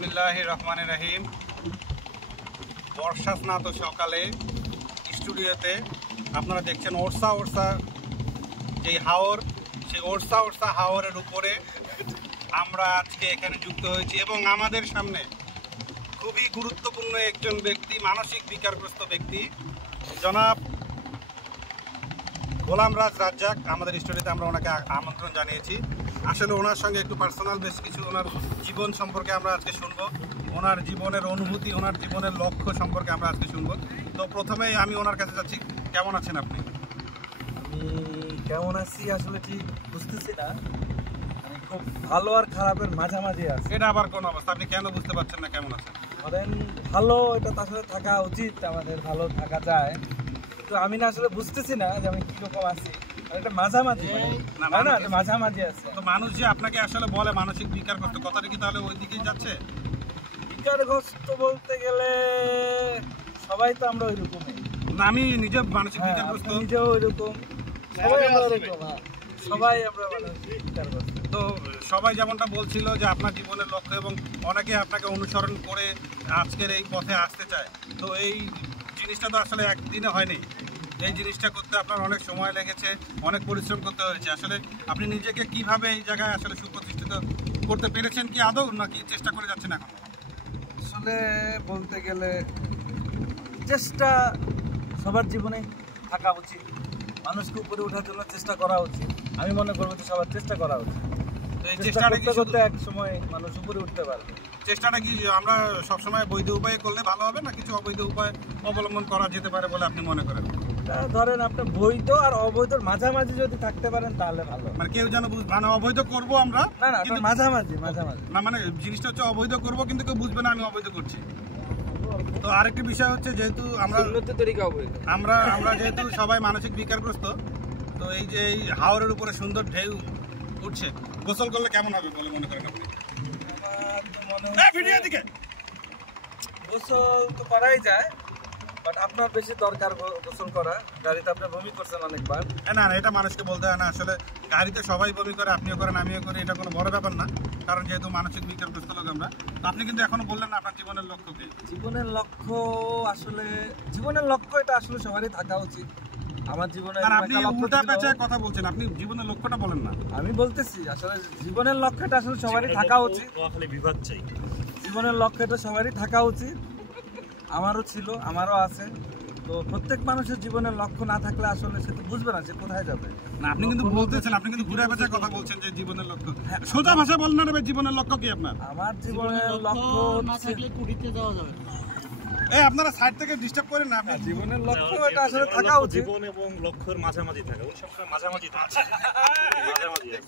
বিসমিল্লাহির রহমানির রহিম। বর্ষা স্নাত সকালে স্টুডিওতে আপনারা দেখছেন ওরসা যে হাওর, সেই ওরসা হাওরের উপরে আমরা আজকে এখানে যুক্ত হয়েছি এবং আমাদের সামনে খুবই গুরুত্বপূর্ণ একজন ব্যক্তি, মানসিক বিকারগ্রস্ত ব্যক্তি, জনাব গোলাম রাজ রাজ্জাক। আমাদের স্টুডিওতে আমরা ওনাকে আমন্ত্রণ জানিয়েছি। আসলে ওনার সঙ্গে একটু পার্সোনাল বেশ কিছু ওনার জীবন সম্পর্কে আমরা আজকে শুনবো, ওনার জীবনের অনুভূতি, ওনার জীবনের লক্ষ্য সম্পর্কে আমরা আজকে শুনবো। তো প্রথমেই আমি ওনার কাছে যাচ্ছি, কেমন আছেন আপনি? আমি কেমন আছি আসলে ঠিক বুঝতেছি না। আমি খুব ভালো আর খারাপের মাঝামাঝি আছি। এটা আবার কোন অবস্থা? আপনি কেন বুঝতে পারছেন না কেমন আছেন? ধরেন ভালো, এটা তো আসলে থাকা উচিত, আমাদের ভালো থাকা যায়, তো আমি না আসলে বুঝতেছি না যে আমি কিরকম আছি। এটা মাঝামাঝি, না এটা মাঝামাঝি আছে। তো মানুষ যে আপনাকে আসলে বলে মানসিক বিকারগ্রস্ত, কথাটা কি তাহলে ওই দিকেই যাচ্ছে? বিকারগ্রস্ত বলতে গেলে সবাই তো আমরা ওইরকমই। না, আমি নিজে মানসিক বিকারগ্রস্ত, নিজেও ওইরকম, সবাই আমরা ওইরকম, সবাই আমরা মানসিক বিকারগ্রস্ত। তো সবাই যেমনটা বলছিল যে আপনার জীবনের লক্ষ্য, এবং অনেকে আপনাকে অনুসরণ করে আজকের এই পথে আসতে চায়। তো এই জিনিসটা তো আসলে একদিনে হয়নি। এই জিনিসটা করতে আপনার অনেক সময় লেগেছে, অনেক পরিশ্রম করতে হয়েছে। আসলে আপনি নিজেকে কিভাবে এই জায়গায় আসলে সুপ্রতিষ্ঠিত করতে পেরেছেন কি আদৌ, নাকি চেষ্টা করে যাচ্ছেন এখন? আসলে বলতে গেলে চেষ্টা সবার জীবনে থাকা উচিত, মানুষকে উপরে ওঠার জন্য চেষ্টা করা উচিত। আমি মনে করবো যে সবার চেষ্টা করা উচিত। তো এই চেষ্টা চেষ্টাটা কি করতে এক সময় মানুষ উপরে উঠতে পারবে। চেষ্টাটা কি আমরা সবসময় বৈধ উপায়ে করলে ভালো হবে, না কিছু অবৈধ উপায় অবলম্বন করা যেতে পারে বলে আপনি মনে করেন? ধরেন আপনি বৈধ আর অবৈধর মাঝামাঝি যদি থাকতে পারেন তাহলে ভালো। মানে কেউ যেন মানে অবৈধ করবো আমরা, না কিন্তু মাঝামাঝি না, মানে জিনিসটা হচ্ছে অবৈধ করবো কিন্তু কেউ বুঝবে না আমি অবৈধ করছি। তো আরেকটি বিষয় হচ্ছে, যেহেতু আমরা যেহেতু সবাই মানসিক বিকারগ্রস্ত, তো এই যে এই হাওরের উপরে সুন্দর ঢেউ উঠছে, গোসল করলে কেমন হবে বলে মনে করেন আপনি? গোসল তো করাই যায়, বাট আপনার বেশি দরকার গোসল করা। গাড়িতে আপনি বমি করছেন অনেকবার। না, এটা মানুষকে বলতে হয় না। আসলে গাড়িতে সবাই বমি করে, আপনিও করেন আমিও করি, এটা কোনো বড় ব্যাপার না, কারণ যেহেতু মানসিক বিকারগ্রস্ত লোক আমরা। আপনি কিন্তু এখনো বললেন না আপনার জীবনের লক্ষ্য কি? জীবনের লক্ষ্য এটা আসলে সবারই থাকা উচিত। আমার জীবনের আপনি উল্টা পেঁচায় কথা বলছেন, আপনি জীবনের লক্ষ্যটা বলেন না। আমি বলতেছি আসলে জীবনের লক্ষ্যটা আসলে সবারই থাকা উচিত। জীবনের লক্ষ্যটা সবারই থাকা উচিত। আমারও ছিল, আমারও আছে। তো প্রত্যেক মানুষের জীবনের লক্ষ্য না থাকলে আসলে সে তো বুঝবে না সে কোথায় যাবে। না, আপনি কিন্তু বলতেছেন, আপনি কিন্তু ঘুরে পেঁচায় কথা বলছেন যে জীবনের লক্ষ্য। সোজা ভাষা বলেন না রে, জীবনের লক্ষ্য কি আপনার? আমার জীবনের লক্ষ্য না থাকলে কুড়িতে যাওয়া যাবে না। আপনারা সাইড থেকে ডিস্টার্ব করেন না। আপনি জীবনের লক্ষ্য এটা আসলে থাকা উচিত। জীবন এবং লক্ষ্যের মাঝামাঝি থাকা, উনি সবসময় মাঝামাঝি থাকছে।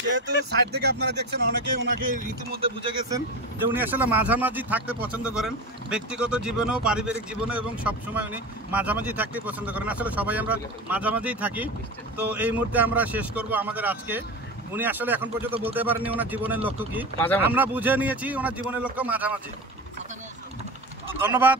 যেহেতু সাইড থেকে আপনারা দেখছেন, অনেকে ওনাকে ইতিমধ্যে বুঝে গেছেন যে উনি আসলে মাঝামাঝি থাকতে পছন্দ করেন, ব্যক্তিগত জীবনেও পারিবারিক জীবনেও, এবং সবসময় উনি মাঝামাঝি থাকতে পছন্দ করেন। আসলে সবাই আমরা মাঝামাঝিই থাকি। তো এই মুহূর্তে আমরা শেষ করব আমাদের আজকে। উনি আসলে এখন পর্যন্ত বলতে পারেননি ওনার জীবনের লক্ষ্য কি। আমরা বুঝে নিয়েছি ওনার জীবনের লক্ষ্য মাঝামাঝি। ধন্যবাদ।